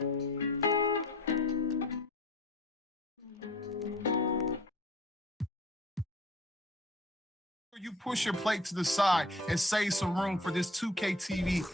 You push your plate to the side and save some room for this 2K TV.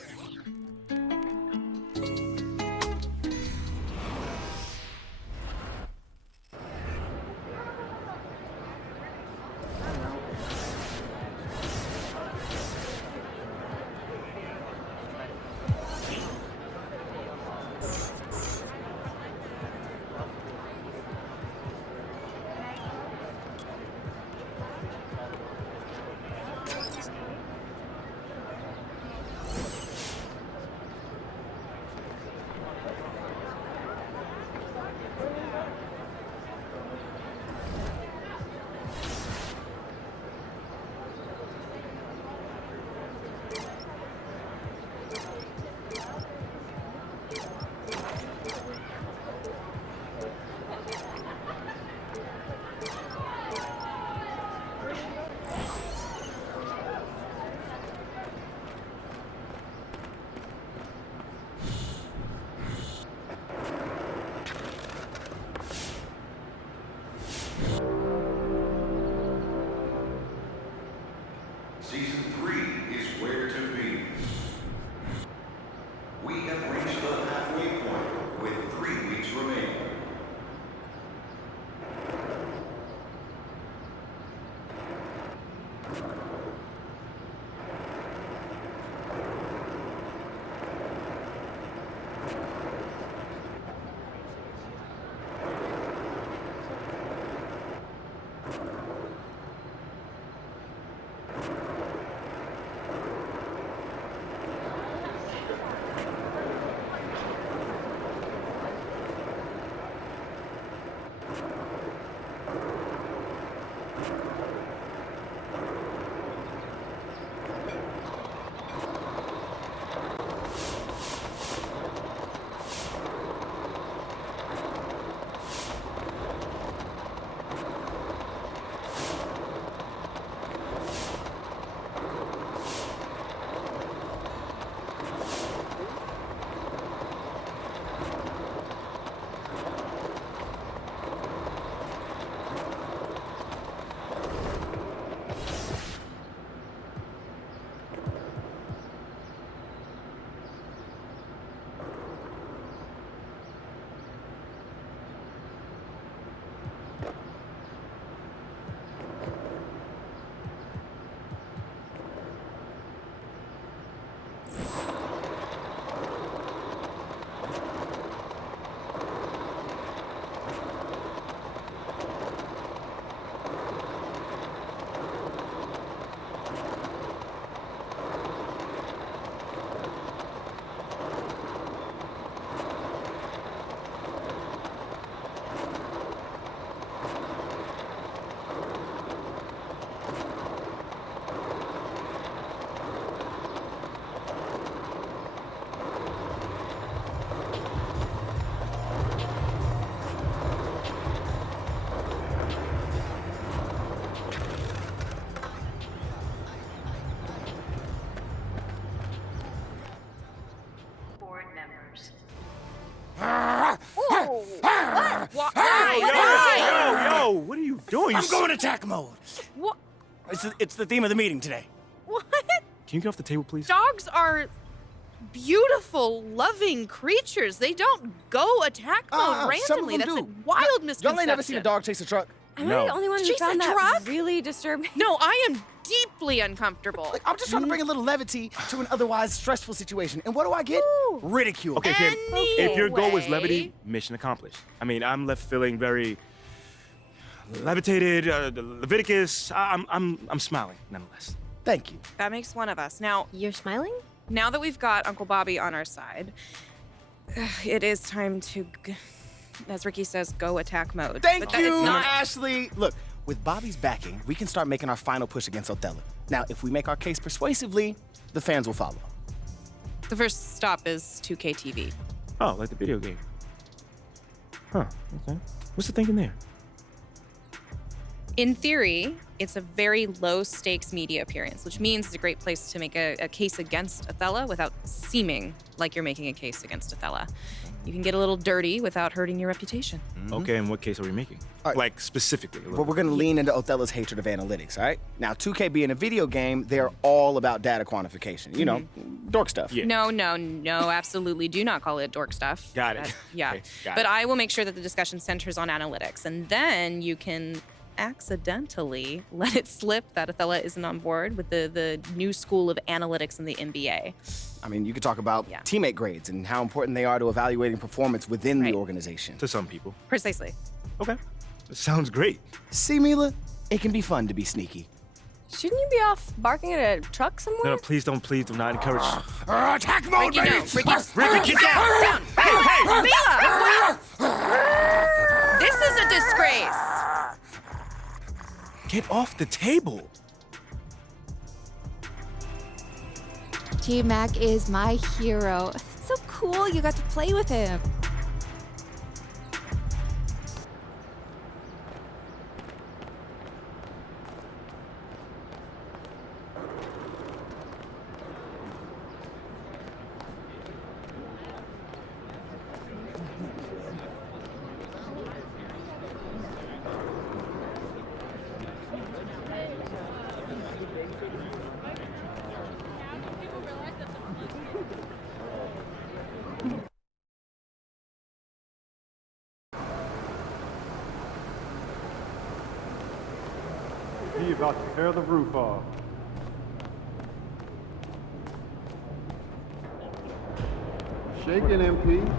Season 3 is where to be. We have reached the halfway point with 3 weeks remaining. Yo, what are you doing? I'm going attack mode. What? It's the theme of the meeting today. What? Can you get off the table, please? Dogs are beautiful, loving creatures. They don't go attack mode randomly. That's a wild misconception. Y'all ain't never seen a dog chase a truck? Am I the only one who Chase found a that truck? really disturbing? No, I am deeply uncomfortable. Like, I'm just trying to bring a little levity to an otherwise stressful situation. And what do I get? Ooh. Ridicule. Okay, Kim, if your goal was Anyway. levity, mission accomplished. I mean, I'm left feeling very levitated, Leviticus. I'm smiling, nonetheless. Thank you. That makes one of us. Now, You're smiling? now that we've got Uncle Bobby on our side, it is time to, as Ricky says, go attack mode. Thank But that- you, it's not- Ashley. Look, with Bobby's backing, we can start making our final push against Othello. Now, if we make our case persuasively, the fans will follow. The first stop is 2K TV. Oh, like the video game. Huh, okay. What's the thinking there? In theory, it's a very low-stakes media appearance, which means it's a great place to make a case against Othello without seeming like you're making a case against Othello. You can get a little dirty without hurting your reputation. Okay, and what case are we making? All right. Like, specifically. But we're going to lean into Othello's hatred of analytics, all right? Now, 2K being a video game, they're all about data quantification. You know, dork stuff. Yeah. No, absolutely. Do not call it dork stuff. Got it. Yeah. Okay, got But it. I will make sure that the discussion centers on analytics. And then you can accidentally let it slip that Othello isn't on board with the new school of analytics in the NBA. I mean, you could talk about teammate grades and how important they are to evaluating performance within the organization. To some people. Precisely. Okay. Sounds great. See, Mila? It can be fun to be sneaky. Shouldn't you be off barking at a truck somewhere? No, please do not encourage. Attack mode, Ricky, baby! no. Ricky, get down! Hey! Mila! This is a disgrace. Get off the table. T-Mac is my hero. It's so cool you got to play with him. He about to tear the roof off. Shaking, MP.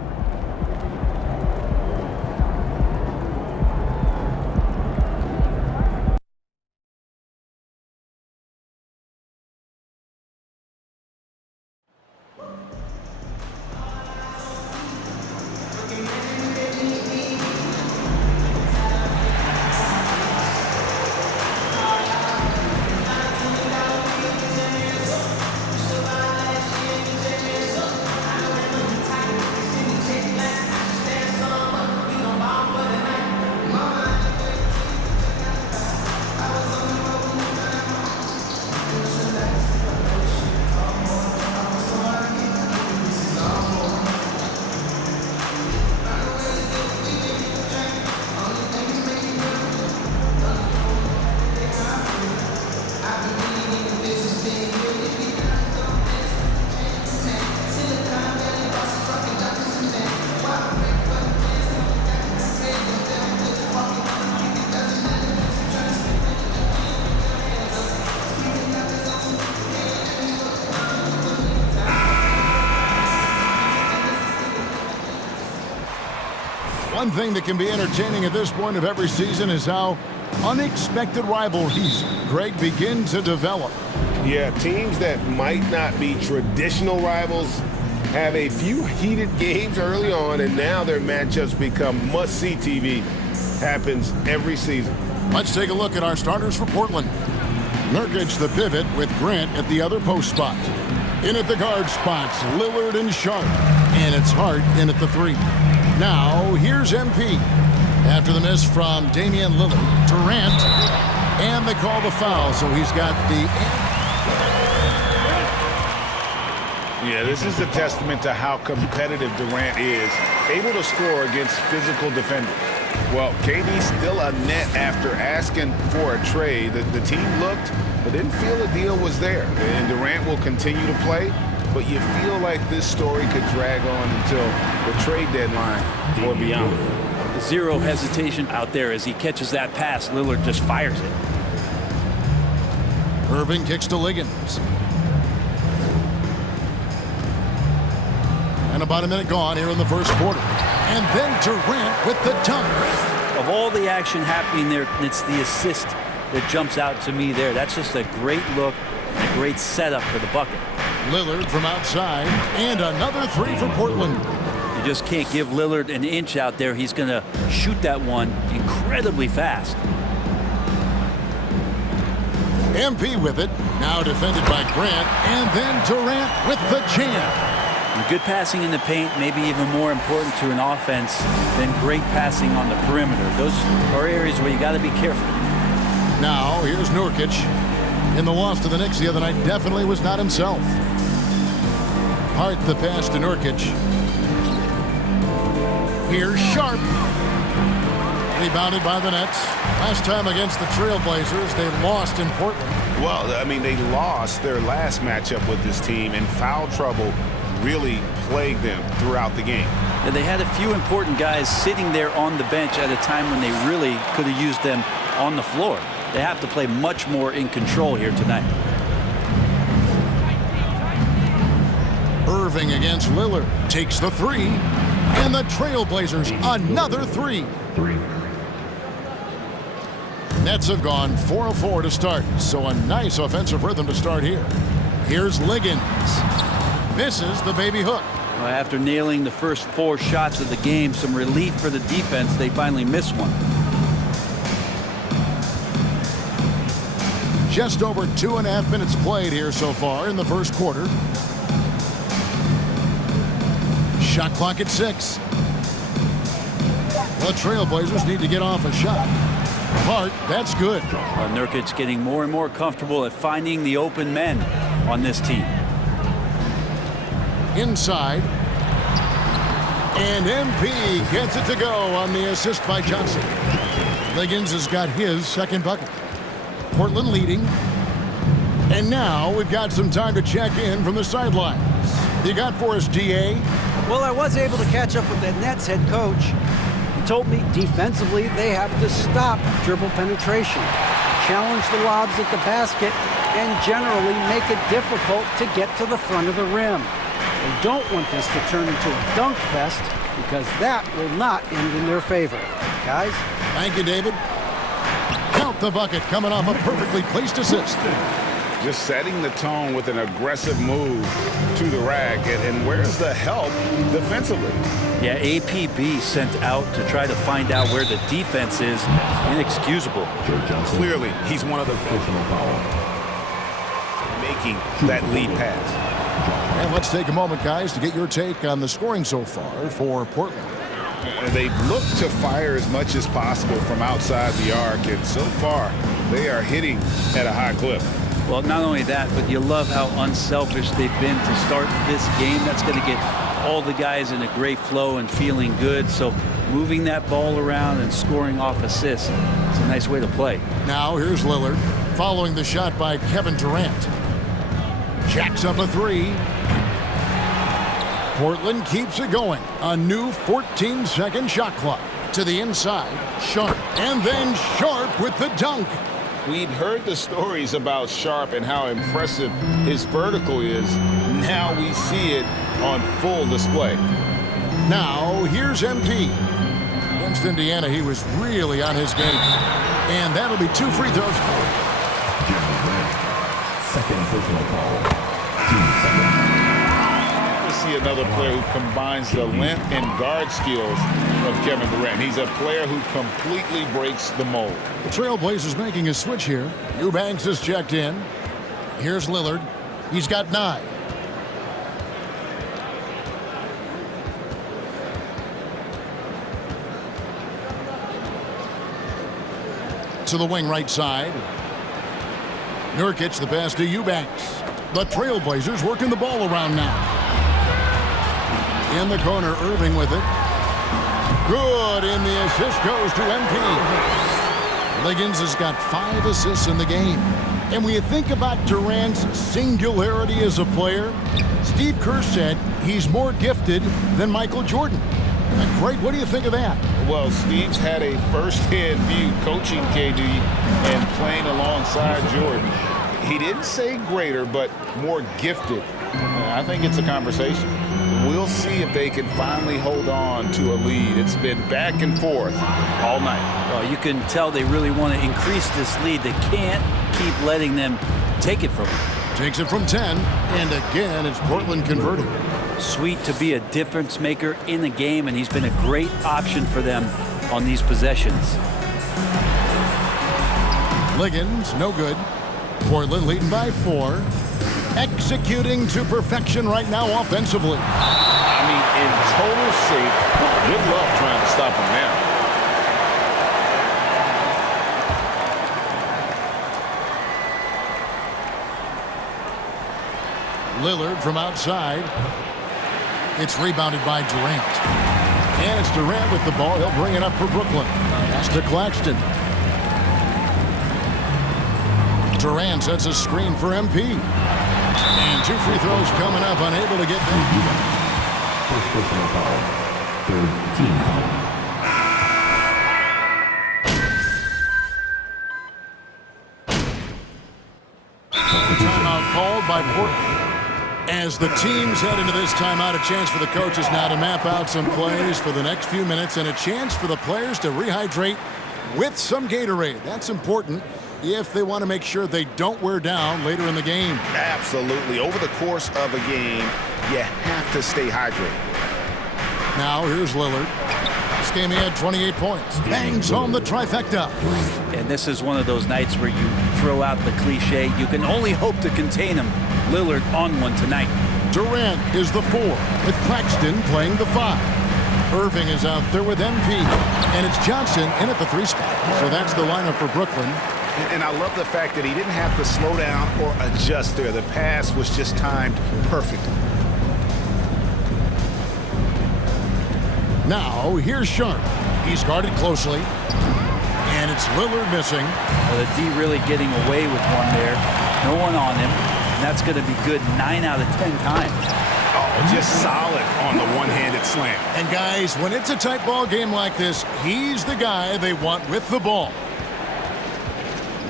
One thing that can be entertaining at this point of every season is how unexpected rivalries, Greg, begin to develop. Yeah, teams that might not be traditional rivals have a few heated games early on, and now their matchups become must-see TV. Happens every season. Let's take a look at our starters for Portland. Nurkic the pivot with Grant at the other post spot. In at the guard spots, Lillard and Sharp. And it's Hart in at the 3. Now, here's MP. After the miss from Damian Lillard, Durant. And they call the foul, so he's got the... Yeah, this is a testament to how competitive Durant is, able to score against physical defenders. Well, KD's still a net after asking for a trade. The team looked, but didn't feel the deal was there. And Durant will continue to play, but you feel like this story could drag on until the trade deadline or beyond. Zero hesitation out there as he catches that pass. Lillard just fires it. Irving kicks to Liggins. And about a minute gone here in the first quarter. And then Durant with the dunk. Of all the action happening there, it's the assist that jumps out to me there. That's just a great look and a great setup for the bucket. Lillard from outside, and another 3 for Portland. You just can't give Lillard an inch out there. He's going to shoot that one incredibly fast. MP with it, now defended by Grant, and then Durant with the jam. And good passing in the paint, maybe even more important to an offense than great passing on the perimeter. Those are areas where you got to be careful. Now, here's Nurkic. In the loss to the Knicks the other night, definitely was not himself. Hart the pass to Nurkic. Here's Sharp. Rebounded by the Nets. Last time against the Trailblazers, they lost in Portland. Well, I mean, they lost their last matchup with this team, and foul trouble really plagued them throughout the game. And they had a few important guys sitting there on the bench at a time when they really could have used them on the floor. They have to play much more in control here tonight. Irving against Lillard. Takes the three. And the Trailblazers, another three. Nets have gone 4 of 4 to start, so a nice offensive rhythm to start here. Here's Liggins. Misses the baby hook. Well, after nailing the first 4 shots of the game, some relief for the defense. They finally missed one. Just over 2.5 minutes played here so far in the first quarter. Shot clock at 6. The Trailblazers need to get off a shot. Hart, that's good. Nurkic getting more and more comfortable at finding the open men on this team. Inside. And MP gets it to go on the assist by Johnson. Liggins has got his second bucket. Portland leading. And now we've got some time to check in from the sidelines. You got for us, DA? Well, I was able to catch up with the Nets head coach. He told me defensively they have to stop dribble penetration, challenge the lobs at the basket, and generally make it difficult to get to the front of the rim. They don't want this to turn into a dunk fest because that will not end in their favor. Guys? Thank you, David. Count the bucket coming off a perfectly placed assist. Just setting the tone with an aggressive move to the rack. And where's the help defensively? Yeah, APB sent out to try to find out where the defense is. Inexcusable. Clearly, he's one of the making that lead pass. And let's take a moment, guys, to get your take on the scoring so far for Portland. They've looked to fire as much as possible from outside the arc, and so far, they are hitting at a high clip. Well, not only that, but you love how unselfish they've been to start this game. That's going to get all the guys in a great flow and feeling good. So moving that ball around and scoring off assists, it's a nice way to play. Now here's Lillard following the shot by Kevin Durant. Jacks up a three. Portland keeps it going. A new 14-second shot clock. To the inside, Sharp. And then Sharp with the dunk. We'd heard the stories about Sharp and how impressive his vertical is. Now we see it on full display. Now, here's MP. Against Indiana, he was really on his game. And that'll be 2 free throws. Second personal foul. 2 seconds. See another player who combines the length and guard skills of Kevin Durant. He's a player who completely breaks the mold. The Trailblazers making a switch here. Eubanks has checked in. Here's Lillard. He's got 9. To the wing right side. Nurkic the pass to Eubanks. The Trailblazers working the ball around now. In the corner, Irving with it. Good, and the assist goes to MP. Liggins has got 5 assists in the game. And when you think about Durant's singularity as a player, Steve Kerr said he's more gifted than Michael Jordan. Great, what do you think of that? Well, Steve's had a first-hand view coaching KD and playing alongside Jordan. He didn't say greater, but more gifted. I think it's a conversation. We'll see if they can finally hold on to a lead. It's been back and forth all night. Well, you can tell they really want to increase this lead. They can't keep letting them take it from them. Takes it from 10, and again, it's Portland converted. Sweet to be a difference maker in the game, and he's been a great option for them on these possessions. Liggins, no good. Portland leading by 4. Executing to perfection right now offensively. I mean, in total shape, good luck trying to stop him now. Lillard from outside. It's rebounded by Durant. And it's Durant with the ball. He'll bring it up for Brooklyn. Pass to Claxton. Durant sets a screen for MP. And 2 free throws coming up, unable to get them. First personal foul. Third team foul. Timeout called by Portland. As the teams head into this timeout, a chance for the coaches now to map out some plays for the next few minutes and a chance for the players to rehydrate with some Gatorade. That's important if they want to make sure they don't wear down later in the game. Absolutely. Over the course of a game, you have to stay hydrated. Now here's Lillard. This game he had 28 points. Bangs home the trifecta. And this is one of those nights where you throw out the cliche, you can only hope to contain him. Lillard on one tonight. Durant is the 4, with Claxton playing the 5. Irving is out there with MP. And it's Johnson in at the 3 spot. So that's the lineup for Brooklyn. And I love the fact that he didn't have to slow down or adjust there. The pass was just timed perfectly. Now, here's Sharp. He's guarded closely. And it's Lillard missing. Well, the D really getting away with one there. No one on him. And that's going to be good 9 out of 10 times. Oh, just solid on the one-handed slam. And guys, when it's a tight ball game like this, he's the guy they want with the ball.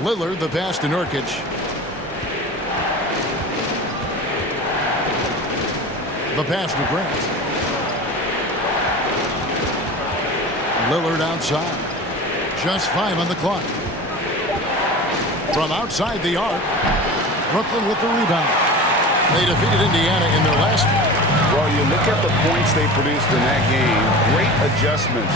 Lillard, the pass to Nurkic. The pass to Grant. Lillard outside. Just 5 on the clock. From outside the arc, Brooklyn with the rebound. They defeated Indiana in their last one. Well, you look at the points they produced in that game. Great adjustments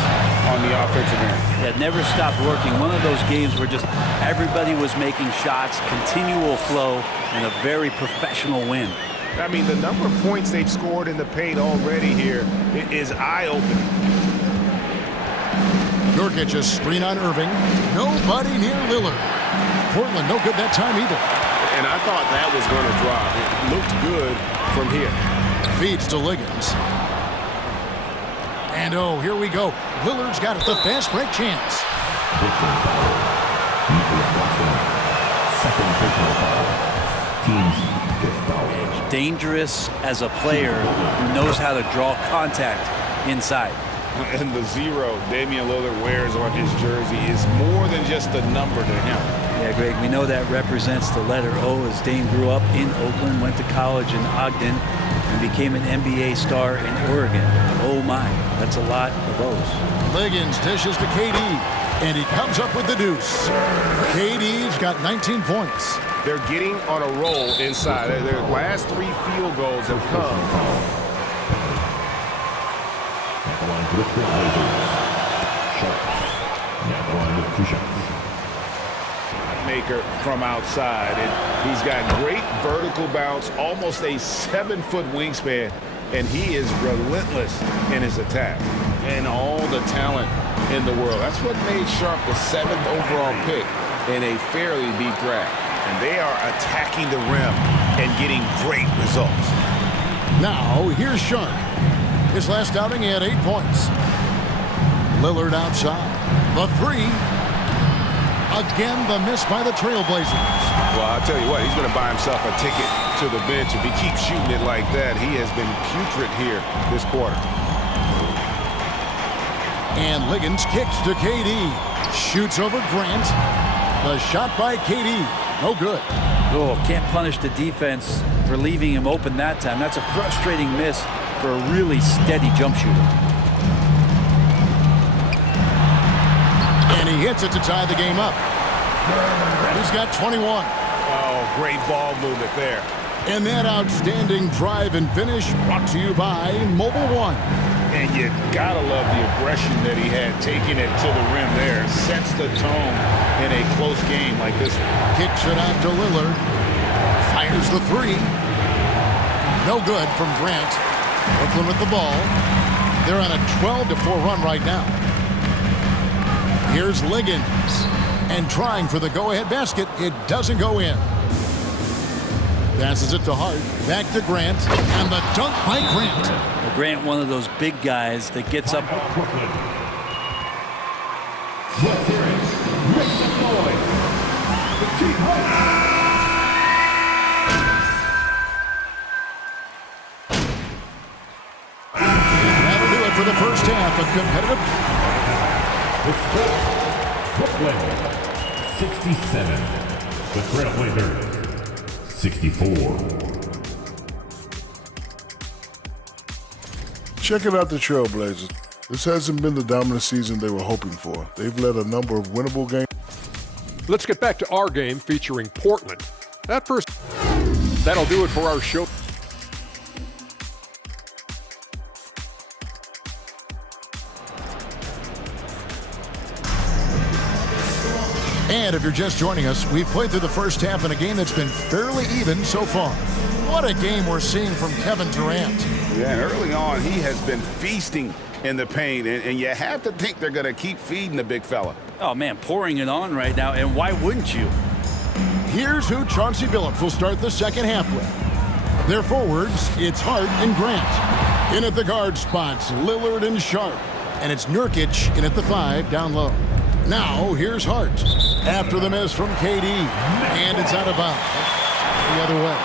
on the offensive end. That never stopped working. One of those games where just everybody was making shots, continual flow, and a very professional win. I mean, the number of points they've scored in the paint already here is eye-opening. Nurkic a screen on Irving. Nobody near Lillard. Portland no good that time either. And I thought that was going to drop. It looked good from here. Feeds to Liggins. And oh, here we go. Lillard's got it. The fast break chance. Brooklyn foul. Nicholas Watson. Second personal foul. Team's 5th foul. Dangerous as a player who knows how to draw contact inside. And the 0 Damian Lillard wears on his jersey is more than just a number to him. Yeah, Greg, we know that represents the letter O, as Dame grew up in Oakland, went to college in Ogden, and became an NBA star in Oregon. Oh my, that's a lot of O's. Liggins dishes to KD, and he comes up with the deuce. KD's got 19 points. They're getting on a roll inside. Their last 3 field goals have come. At the line for the Trailblazers. Sharp. Now the line with 2 shots. Maker from outside, and he's got great vertical bounce, almost a 7-foot wingspan, and he is relentless in his attack. And all the talent in the world. That's what made Sharp the 7th overall pick in a fairly deep draft. And they are attacking the rim and getting great results. Now, here's Sharp. His last outing, he had 8 points. Lillard outside. The 3. Again, the miss by the Trailblazers. Well, I'll tell you what, he's going to buy himself a ticket to the bench. If he keeps shooting it like that, he has been putrid here this quarter. And Liggins kicks to KD. Shoots over Grant. The shot by KD. No good. Oh, can't punish the defense for leaving him open that time. That's a frustrating miss for a really steady jump shooter. And he hits it to tie the game up. He's got 21. Oh, great ball movement there. And that outstanding drive and finish brought to you by Mobile One. And you gotta love the aggression that he had, taking it to the rim there. Sets the tone in a close game like this one. Kicks it out to Lillard. Fires the 3. No good from Grant. Brooklyn with the ball. They're on a 12-4 run right now. Here's Liggins. And trying for the go-ahead basket. It doesn't go in. Passes it to Hart. Back to Grant. And the dunk by Grant. Grant, one of those big guys that gets up. Brooklyn. Let's hear it. Make some noise. The Team Hope. That'll do it for the first half of competitive. Brooklyn 67. The Trailblazers 64. Checking out the Trailblazers. This hasn't been the dominant season they were hoping for. They've led a number of winnable games. Let's get back to our game featuring Portland. That'll do it for our show. And if you're just joining us, we've played through the first half in a game that's been fairly even so far. What a game we're seeing from Kevin Durant. Yeah, and early on, he has been feasting in the paint, and you have to think they're going to keep feeding the big fella. Oh, man, pouring it on right now, and why wouldn't you? Here's who Chauncey Billups will start the second half with. Their forwards, it's Hart and Grant. In at the guard spots, Lillard and Sharp. And it's Nurkic in at the 5 down low. Now, here's Hart. After the miss from KD. And it's out of bounds. The other way.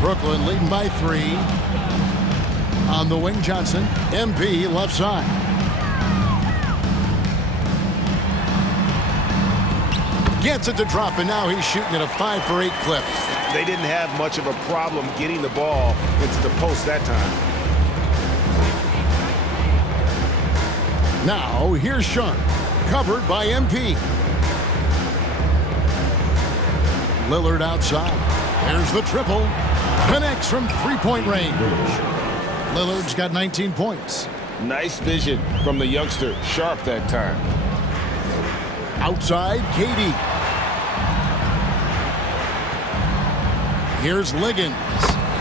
Brooklyn leading by 3. On the wing, Johnson. MP left side. Gets it to drop, and now he's shooting at a 5-for-8 clip. They didn't have much of a problem getting the ball into the post that time. Now, here's Sharp, covered by MP. Lillard outside. There's the triple. Connects from three-point range. Lillard's got 19 points. Nice vision from the youngster, Sharp, that time. Outside, KD. Here's Liggins.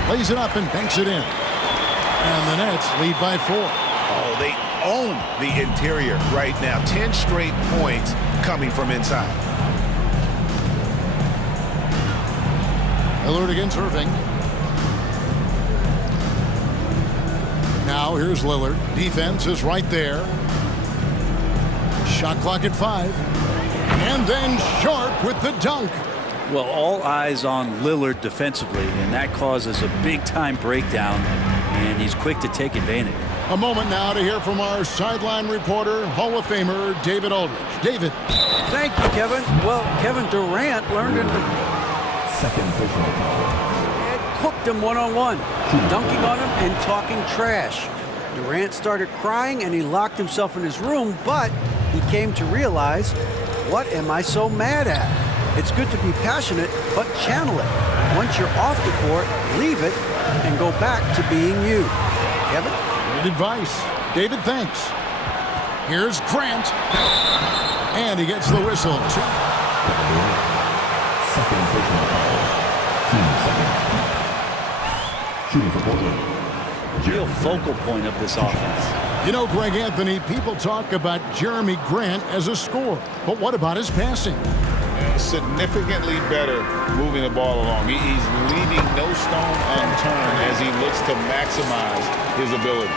Lays it up and banks it in. And the Nets lead by 4. Oh, they own the interior right now. 10 straight points coming from inside. Lillard against Irving. Now here's Lillard. Defense is right there. Shot clock at 5. And then Sharp with the dunk. Well, all eyes on Lillard defensively, and that causes a big-time breakdown, and he's quick to take advantage. A moment now to hear from our sideline reporter, Hall of Famer David Aldridge. David. Thank you, Kevin. Well, Kevin Durant learned it. Second personal foul. It cooked him one-on-one, dunking on him and talking trash. Durant started crying and he locked himself in his room, but he came to realize, what am I so mad at? It's good to be passionate, but channel it. Once you're off the court, leave it and go back to being you. Kevin? Good advice. David, thanks. Here's Grant. And he gets the whistle. Second personal foul. Team second. Shooting for Portland. Real focal point of this offense. You know, Greg Anthony, people talk about Jeremy Grant as a scorer. But what about his passing? Significantly better moving the ball along. He's leaving no stone unturned as he looks to maximize his ability.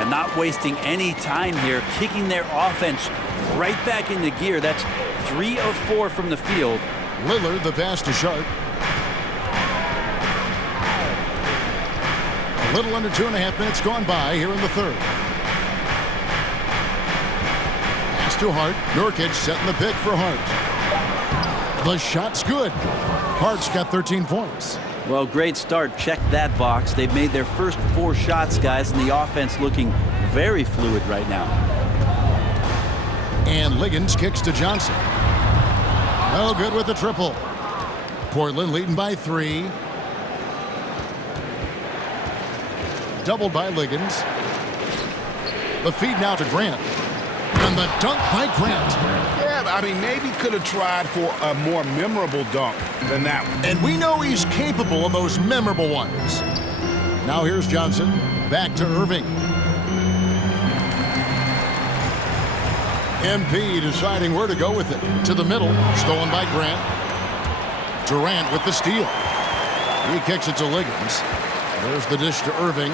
And not wasting any time here, kicking their offense right back into gear. That's 3 of 4 from the field. Lillard, the pass to Sharp. A little under 2.5 minutes gone by here in the third. Pass to Hart. Nurkic setting the pick for Hart. The shot's good. Hart's got 13 points. Well, great start. Check that box. They've made their first 4 shots, guys, and the offense looking very fluid right now. And Liggins kicks to Johnson. No good with the triple. Portland leading by 3. Doubled by Liggins. The feed now to Grant. And the dunk by Grant. Yeah, I mean, maybe could have tried for a more memorable dunk than that one. And we know he's capable of those memorable ones. Now here's Johnson. Back to Irving. MP deciding where to go with it. To the middle. Stolen by Grant. Durant with the steal. He kicks it to Liggins. There's the dish to Irving.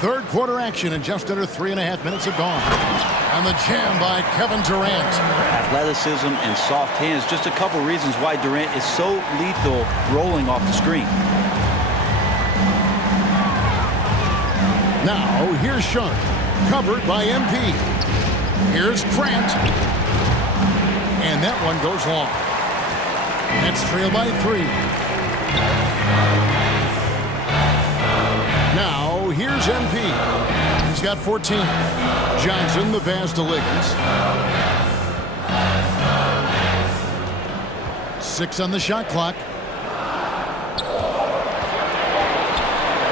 Third quarter action and just under 3.5 minutes have gone. And the jam by Kevin Durant. Athleticism and soft hands, just a couple reasons why Durant is so lethal rolling off the screen. Now, here's Sharp, covered by MP. Here's Grant. And that one goes long. Nets trail by 3. Now, here's MP. He's got 14. Johnson, the pass to Liggins. 6 on the shot clock.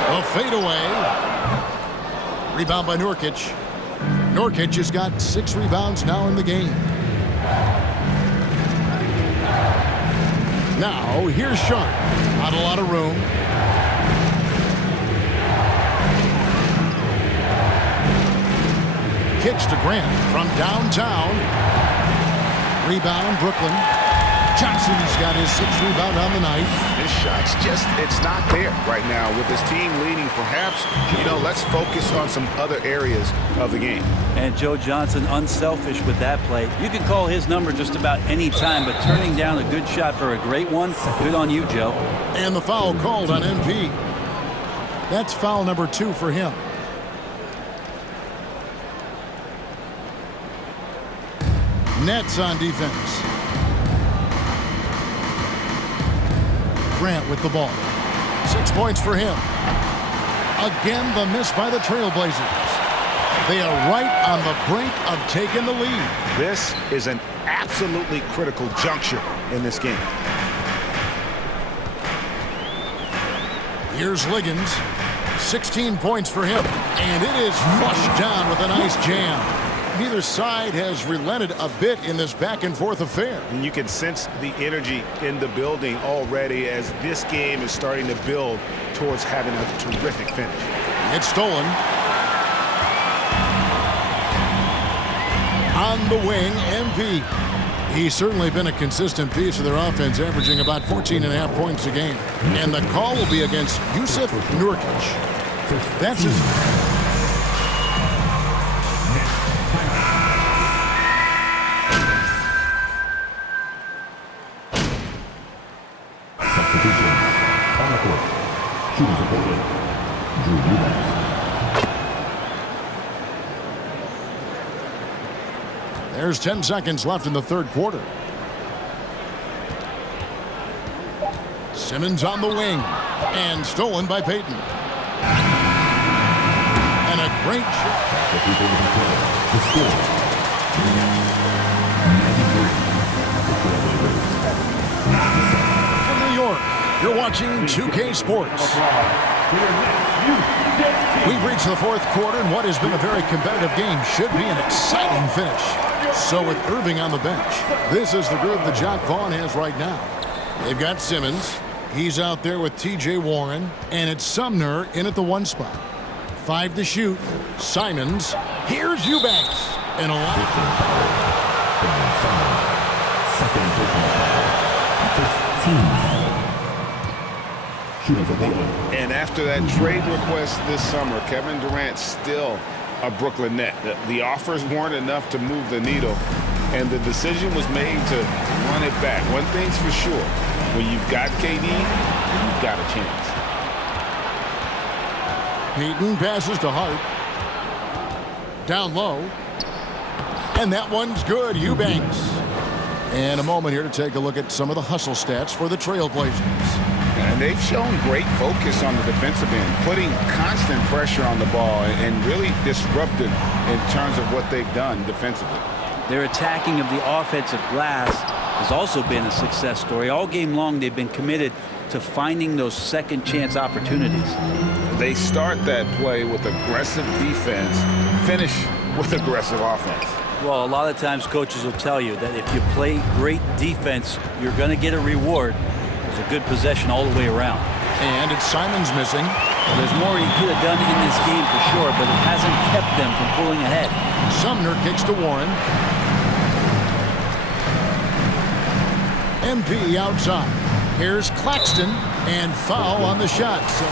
A fadeaway. Rebound by Nurkic. Nurkic has got 6 rebounds now in the game. Now, here's Sharp. Not a lot of room. Kicks to Grant from downtown. Rebound, Brooklyn. Johnson's got his 6th rebound on the night. His shot's just, it's not there right now. With his team leading, perhaps, let's focus on some other areas of the game. And Joe Johnson unselfish with that play. You can call his number just about any time, but turning down a good shot for a great one, good on you, Joe. And the foul called on MP. That's foul number 2 for him. Nets on defense. Grant with the ball. 6 points for him. Again, the miss by the Trailblazers. They are right on the brink of taking the lead. This is an absolutely critical juncture in this game. Here's Liggins. 16 points for him. And it is flushed down with a nice jam. Neither side has relented a bit in this back-and-forth affair. And you can sense the energy in the building already as this game is starting to build towards having a terrific finish. It's stolen. On the wing, MP. He's certainly been a consistent piece of their offense, averaging about 14.5 points a game. And the call will be against Yusuf Nurkic. That's his... There's 10 seconds left in the third quarter. Simmons on the wing. And stolen by Payton. And a great shot. From New York, you're watching 2K Sports. We've reached the fourth quarter, and what has been a very competitive game should be an exciting finish. So with Irving on the bench, this is the group that Jacque Vaughn has right now. They've got Simmons. He's out there with T.J. Warren. And it's Sumner in at the 1 spot. 5 to shoot. Simons. Here's Eubanks. And a lot of... And after that trade request this summer, Kevin Durant still a Brooklyn Net. The offers weren't enough to move the needle, and the decision was made to run it back. One thing's for sure, when you've got KD, you've got a chance. Payton passes to Hart. Down low. And that one's good, Eubanks. And a moment here to take a look at some of the hustle stats for the Trailblazers. And they've shown great focus on the defensive end, putting constant pressure on the ball and really disruptive in terms of what they've done defensively. Their attacking of the offensive glass has also been a success story. All game long, they've been committed to finding those second chance opportunities. They start that play with aggressive defense, finish with aggressive offense. Well, a lot of times coaches will tell you that if you play great defense, you're going to get a reward. It's a good possession all the way around. And it's Simons missing. Well, there's more he could have done in this game for sure, but it hasn't kept them from pulling ahead. Sumner kicks to Warren. MP outside. Here's Claxton, and foul on the shot. So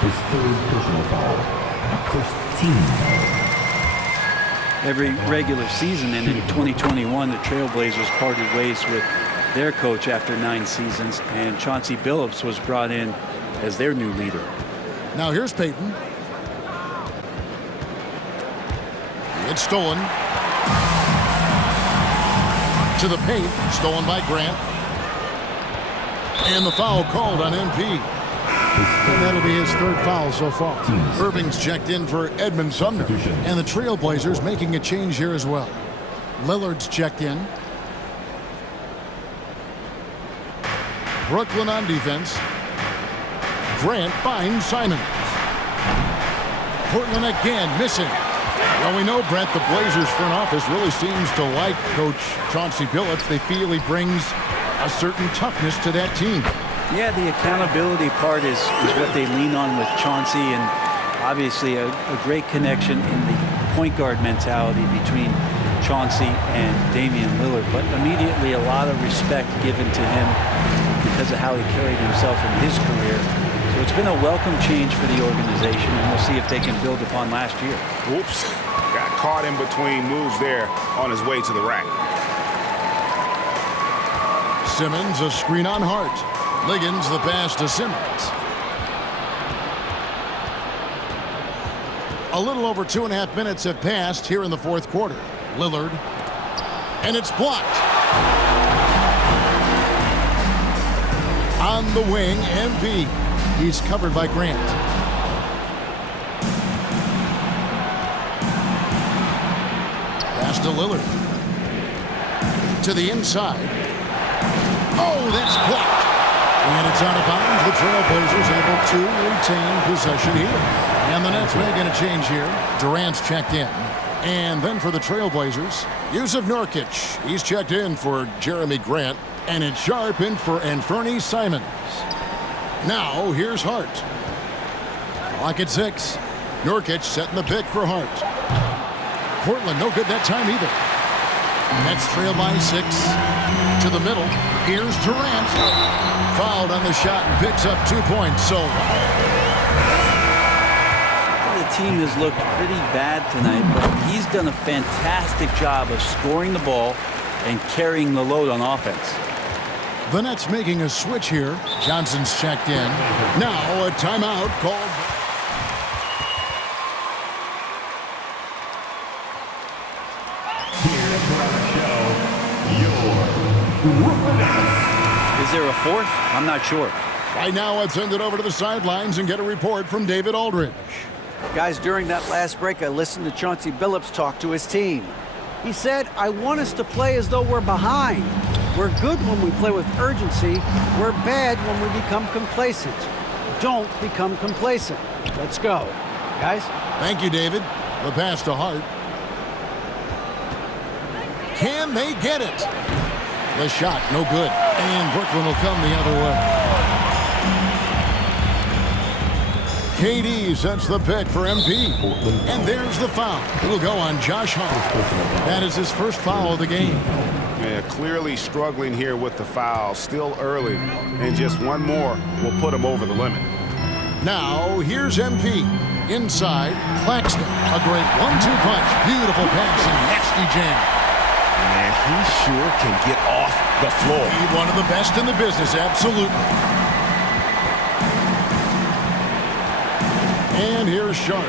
his third personal foul. First team. Every regular season, and in 2021, the Trailblazers parted ways with their coach after 9 seasons, and Chauncey Billups was brought in as their new leader. now here's Peyton. It's stolen. To the paint, stolen by Grant. And the foul called on MP. And that'll be his third foul so far. Irving's checked in for Edmund Sumner. And the Trailblazers making a change here as well. Lillard's checked in. Brooklyn on defense. Grant finds Simons. Portland again missing. Well, we know, Brett, the Blazers front office really seems to like Coach Chauncey Billups. They feel he brings a certain toughness to that team. Yeah, the accountability part is what they lean on with Chauncey, and obviously a great connection in the point guard mentality between Chauncey and Damian Lillard. But immediately a lot of respect given to him because of how he carried himself in his career. So it's been a welcome change for the organization, and we'll see if they can build upon last year. Whoops. Got caught in between moves there on his way to the rack. Simmons, a screen on Hart. Liggins, the pass to Simmons. A little over 2.5 minutes have passed here in the fourth quarter. Lillard. And it's blocked. On the wing, MP. He's covered by Grant. Pass to Lillard. To the inside. Oh, that's blocked. And it's out of bounds. The Trailblazers able to retain possession here. And the Nets making a change here. Durant's checked in. And then for the Trailblazers, Yusuf Nurkic. He's checked in for Jeremy Grant. And it's Sharp in for Anfernee Simons. Now, here's Hart. Clock at 6. Nurkic setting the pick for Hart. Portland, no good that time either. Nets trail by 6. To the middle. Here's Durant. Fouled on the shot and picks up 2 points. So the team has looked pretty bad tonight, but he's done a fantastic job of scoring the ball and carrying the load on offense. The Nets making a switch here. Johnson's checked in. Now a timeout called. Is there a fourth? I'm not sure. Right now, let's send it over to the sidelines and get a report from David Aldridge. Guys, during that last break, I listened to Chauncey Billups talk to his team. He said, I want us to play as though we're behind. We're good when we play with urgency. We're bad when we become complacent. Don't become complacent. Let's go. Guys? Thank you, David. The pass to Hart. Can they get it? The shot, no good. And Brooklyn will come the other way. KD sets the pick for MP. And there's the foul. It'll go on Josh Hart. That is his first foul of the game. Yeah, clearly struggling here with the foul. Still early. And just one more will put him over the limit. Now, here's MP. Inside, Claxton. A great 1-2 punch. Beautiful pass and nasty jam. And he sure can get off the floor. He's one of the best in the business, absolutely. And here's Sharp.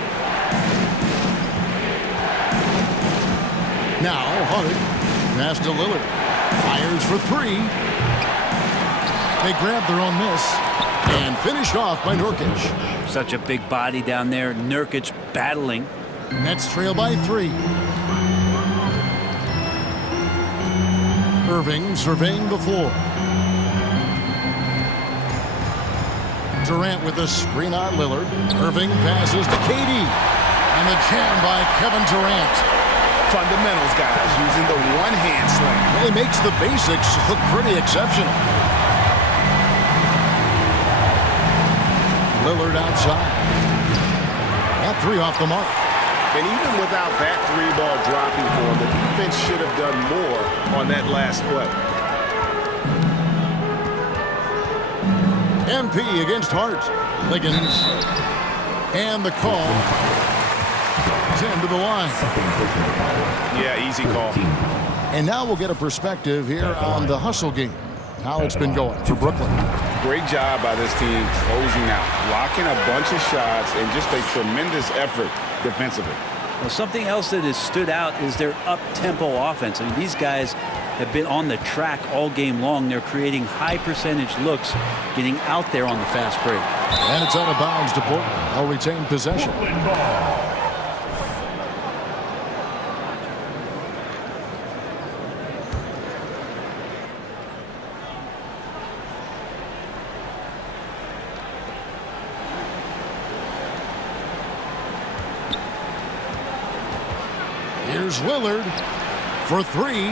Now, Hart. Pass to Lillard. Fires for 3. They grab their own miss. And finished off by Nurkic. Such a big body down there. Nurkic battling. Nets trail by 3. Irving surveying the floor. Durant with a screen on Lillard. Irving passes to KD. And the jam by Kevin Durant. Fundamentals, guys, using the one-hand slam. Really makes the basics look pretty exceptional. Lillard outside. That 3 off the mark. And even without that 3 ball dropping for him, the defense should have done more on that last play. MP against Hart. Liggins. And the call. 10 to the line. Yeah, easy call. And now we'll get a perspective here on the hustle game. How it's been going for Brooklyn. Great job by this team closing out, blocking a bunch of shots, and just a tremendous effort defensively. Well, something else that has stood out is their up-tempo offense. I mean, these guys have been on the track all game long. They're creating high-percentage looks, getting out there on the fast break. And it's out of bounds to Portland. They'll retain possession. Here's Lillard for three.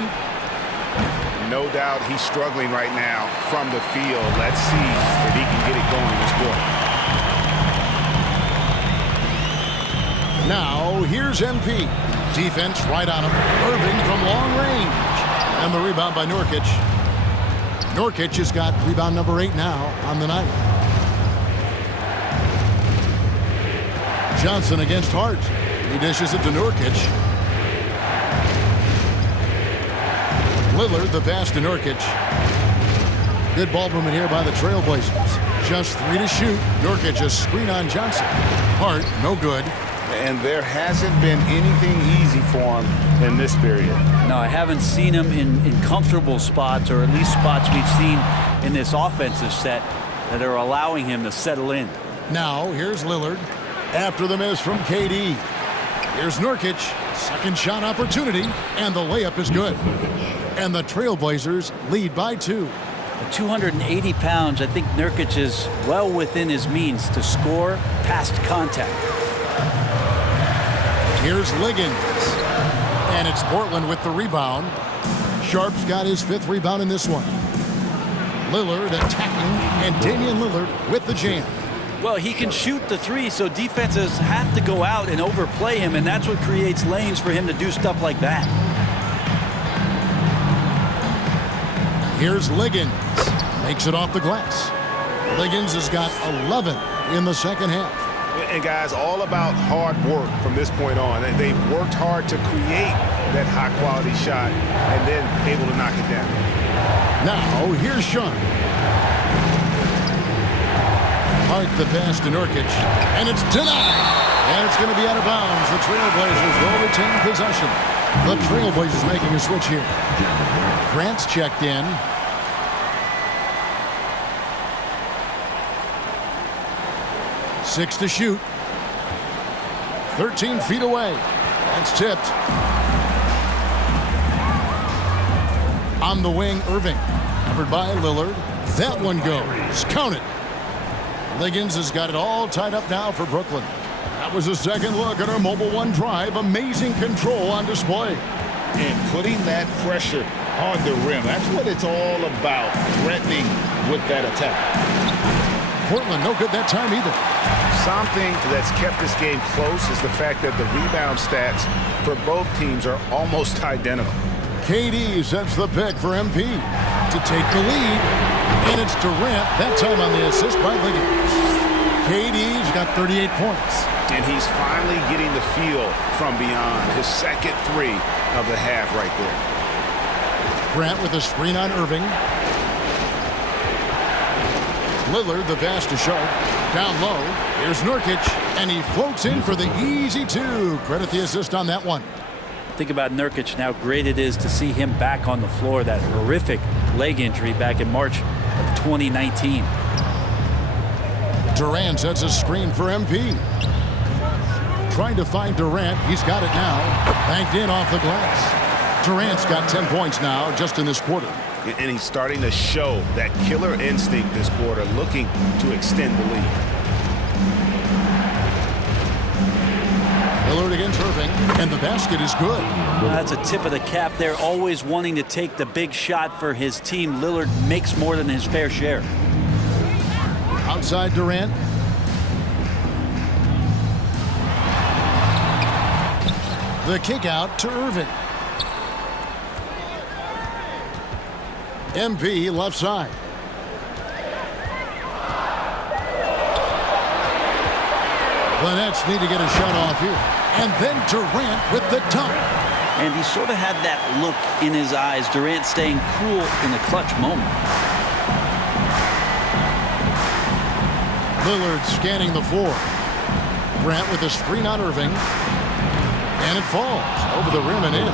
No doubt he's struggling right now from the field. Let's see if he can get it going this quarter. Now, here's MP. Defense right on him. Irving from long range. And the rebound by Nurkic. Nurkic has got rebound number 8 now on the night. Johnson against Hart. He dishes it to Nurkic. Lillard, the pass to Nurkic. Good ball movement here by the Trailblazers. Just 3 to shoot. Nurkic a screen on Johnson. Hart, no good. And there hasn't been anything easy for him in this period. No, I haven't seen him in comfortable spots, or at least spots we've seen in this offensive set that are allowing him to settle in. Now, here's Lillard. After the miss from KD. Here's Nurkic. Second shot opportunity. And the layup is good. And the Trailblazers lead by 2. At 280 pounds, I think Nurkic is well within his means to score past contact. Here's Liggins. And it's Portland with the rebound. Sharp's got his 5th rebound in this one. Lillard attacking, and Damian Lillard with the jam. Well, he can shoot the 3, so defenses have to go out and overplay him, and that's what creates lanes for him to do stuff like that. Here's Liggins. Makes it off the glass. Liggins has got 11 in the second half. And guys, all about hard work from this point on. They've worked hard to create that high-quality shot and then able to knock it down. Now, here's Sean. Hart the pass to Nurkic. And it's denied. And it's going to be out of bounds. The Trailblazers will retain possession. The Trailblazers making a switch here. Grant's checked in. Six to shoot. 13 feet away. That's tipped. On the wing, Irving. Covered by Lillard. That one goes. Count it. Liggins has got it all tied up now for Brooklyn. That was a second look at our Mobile One drive. Amazing control on display. And putting that pressure on the rim. That's what it's all about, threatening with that attack. Portland, no good that time either. Something that's kept this game close is the fact that the rebound stats for both teams are almost identical. KD sets the pick for MP to take the lead. And it's Durant, that time on the assist by Liggins. KD's got 38 points. And he's finally getting the feel from beyond. His second 3 of the half right there. Grant with a screen on Irving. Lillard, the pass to Sharp. Down low. Here's Nurkic. And he floats in for the easy 2. Credit the assist on that one. Think about Nurkic and how great it is to see him back on the floor. That horrific leg injury back in March of 2019. Durant sets a screen for MP. Trying to find Durant. He's got it now. Banked in off the glass. Durant's got 10 points now just in this quarter. And he's starting to show that killer instinct this quarter, looking to extend the lead. Lillard against Irving, and the basket is good. That's a tip of the cap there, always wanting to take the big shot for his team. Lillard makes more than his fair share. Outside Durant. The kick out to Irving. MP left side. The Nets need to get a shot off here. And then Durant with the dunk. And he sort of had that look in his eyes. Durant staying cool in the clutch moment. Lillard scanning the floor. Grant with a screen on Irving. And it falls over the rim and in.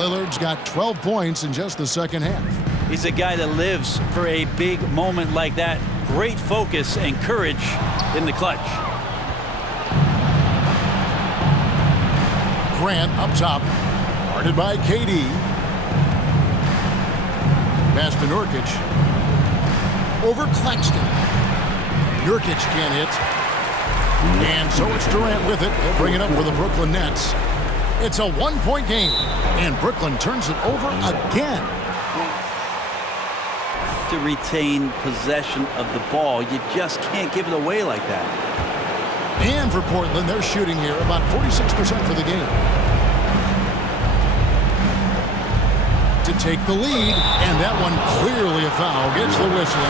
Lillard's got 12 points in just the second half. He's a guy that lives for a big moment like that. Great focus and courage in the clutch. Grant up top, guarded by KD. Pass to Nurkic. Over Claxton. Nurkic can't hit. And so it's Durant with it. They'll bring it up for the Brooklyn Nets. It's a one-point game, and Brooklyn turns it over again. To retain possession of the ball, you just can't give it away like that. And for Portland, they're shooting here about 46% for the game. To take the lead, and that one clearly a foul. Gets the whistle.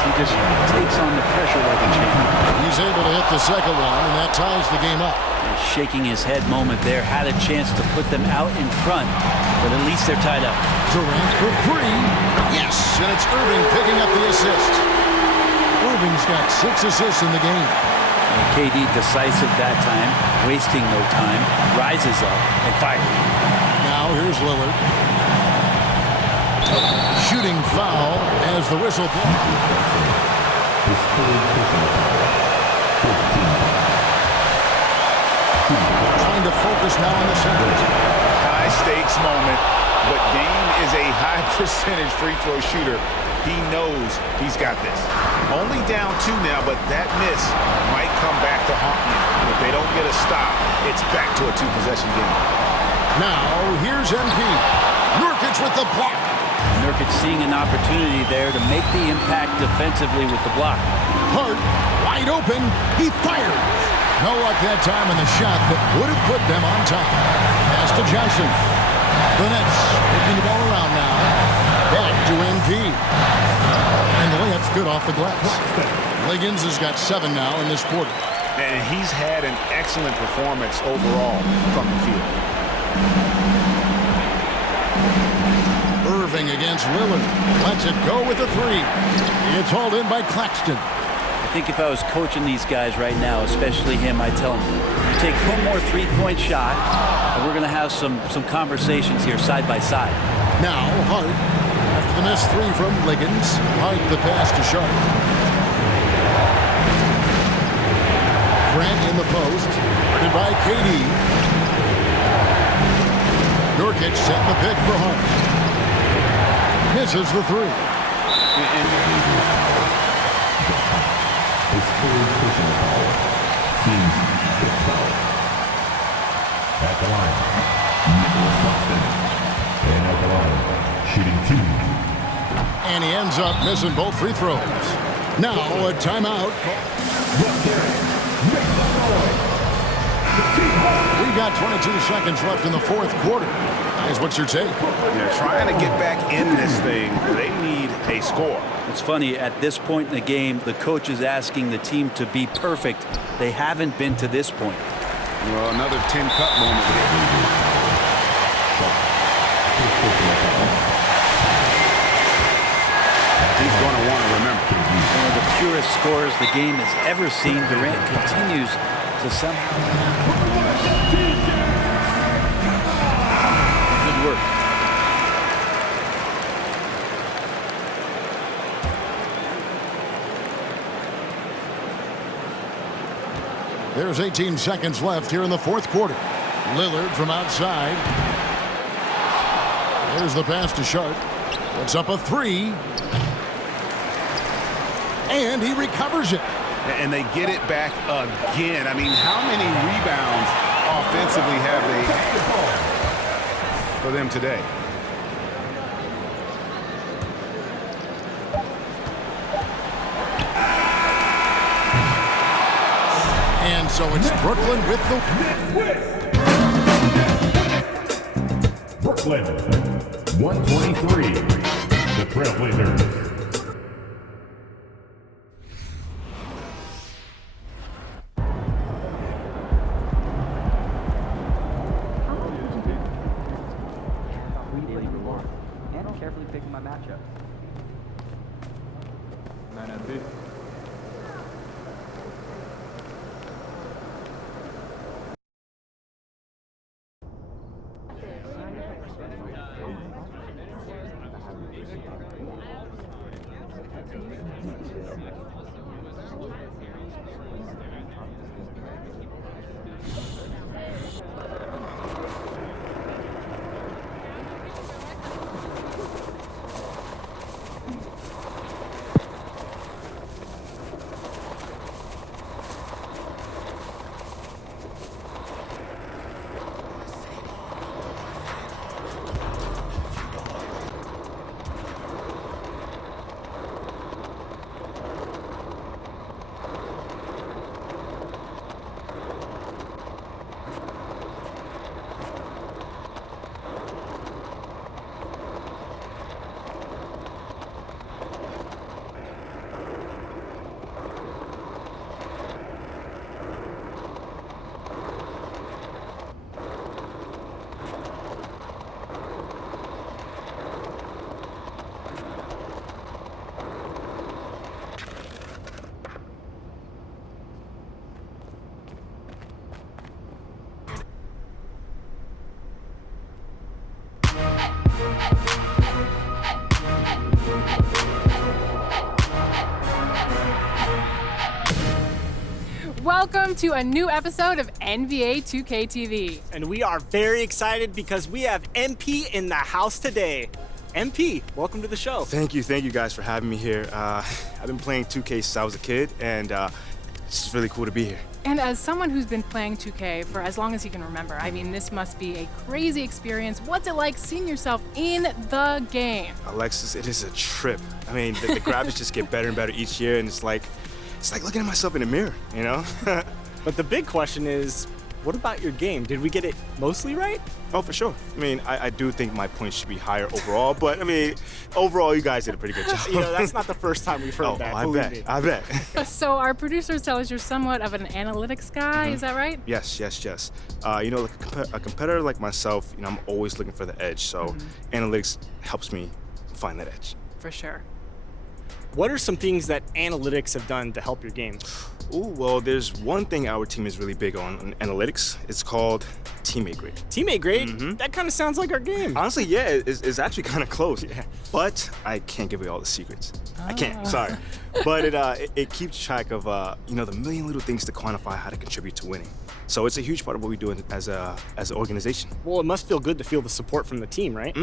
He just takes on the pressure like a champ. He's able to hit the second one, and that ties the game up. Shaking his head moment there, had a chance to put them out in front, but at least they're tied up. Durant for three. Yes, and it's Irving picking up the assist. Irving's got 6 assists in the game. And KD decisive that time, wasting no time, rises up and fires. Now here's Lillard. Shooting foul as the whistle blows. Trying to focus now on the second. High stakes moment, but Dame is a high percentage free throw shooter. He knows he's got this. Only down 2 now, but that miss might come back to haunt you. If they don't get a stop, it's back to a 2-possession game. Now here's MP. Nurkic with the block. Nurkic seeing an opportunity there to make the impact defensively with the block. Hart, wide open, he fires. No luck that time in the shot that would have put them on top. Pass to Johnson. The Nets taking the ball around now. Back to MP. And the layup's good off the glass. Liggins has got 7 now in this quarter. And he's had an excellent performance overall from the field. Irving against Lillard. Lets it go with a 3. It's hauled in by Claxton. I think if I was coaching these guys right now, especially him, I'd tell him, take one more 3-point shot, and we're going to have some conversations here side by side. Now Hart, after the missed 3 from Liggins, Hart the pass to Sharp. Grant in the post, guarded by KD. Nurkic setting the pick for Hart. Misses the 3. His third personal foul. Team's 5th foul. At the line, Nicholas Claxton. And at the line, shooting 2. And he ends up missing both free throws. Now a timeout. We've got 22 seconds left in the 4th quarter. Guys, what's your take? They're trying to get back in this thing. They need a score. It's funny, at this point in the game, the coach is asking the team to be perfect. They haven't been to this point. Well, another 10-cut moment here. He's going to want to remember. One of the purest scores the game has ever seen. Durant continues to somehow. Good work. There's 18 seconds left here in the 4th quarter. Lillard from outside. There's the pass to Sharp. Puts up a 3. And he recovers it. And they get it back again. I mean, how many rebounds offensively have they for them today? And so it's Brooklyn with the Brooklyn, 123. the Trailblazers. And carefully picking my matchup. 9 MP. Welcome to a new episode of NBA 2K TV. And we are very excited because we have MP in the house today. MP, welcome to the show. Thank you guys for having me here. I've been playing 2K since I was a kid, and it's just really cool to be here. And as someone who's been playing 2K for as long as he can remember, I mean, this must be a crazy experience. What's it like seeing yourself in the game? Alexis, it is a trip. I mean, the graphics just get better and better each year, and it's like looking at myself in the mirror, you know? But the big question is, what about your game? Did we get it mostly right? Oh, for sure. I mean, I do think my points should be higher overall, but I mean, overall, you guys did a pretty good job. You know, that's not the first time we've heard that. I bet. So our producers tell us you're somewhat of an analytics guy, is that right? Yes. You know, like a competitor like myself, you know, I'm always looking for the edge, so analytics helps me find that edge. For sure. What are some things that analytics have done to help your game? Ooh, well, there's one thing our team is really big on analytics. It's called teammate grade. Teammate grade? That kind of sounds like our game. Honestly, yeah, it's actually kind of close. Yeah. But I can't give away all the secrets. I can't, sorry. But it keeps track of, you know, the million little things to quantify how to contribute to winning. So it's a huge part of what we do as an organization. Well, it must feel good to feel the support from the team, right?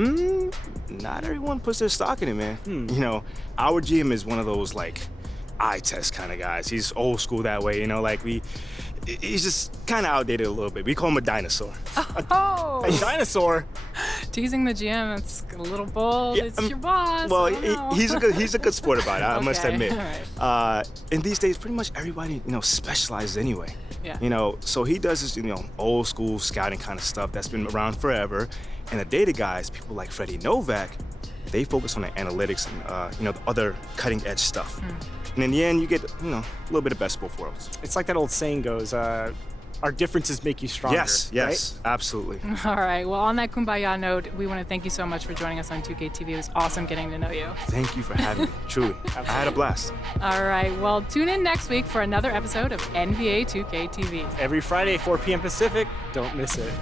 Not everyone puts their stock in it, man. You know, our GM is one of those, like, eye test kind of guys. He's old school that way, you know, like he's just kind of outdated a little bit. We call him a dinosaur. Oh! A dinosaur? Teasing the GM, it's a little bold. It's your boss. Well, he's a good sport about it, I must admit. Right. And these days, pretty much everybody, you know, specializes anyway. Yeah. You know, so he does this, you know, old school scouting kind of stuff that's been around forever. And the data guys, people like Freddie Novak, they focus on the analytics and, you know, the other cutting edge stuff. And in the end, you get, you know, a little bit of best of both worlds. It's like that old saying goes, our differences make you stronger. Yes, right? Absolutely. All right. Well, on that kumbaya note, we want to thank you so much for joining us on 2K TV. It was awesome getting to know you. Thank you for having me. Truly. I had a blast. All right. Well, tune in next week for another episode of NBA 2K TV. Every Friday, 4 p.m. Pacific. Don't miss it.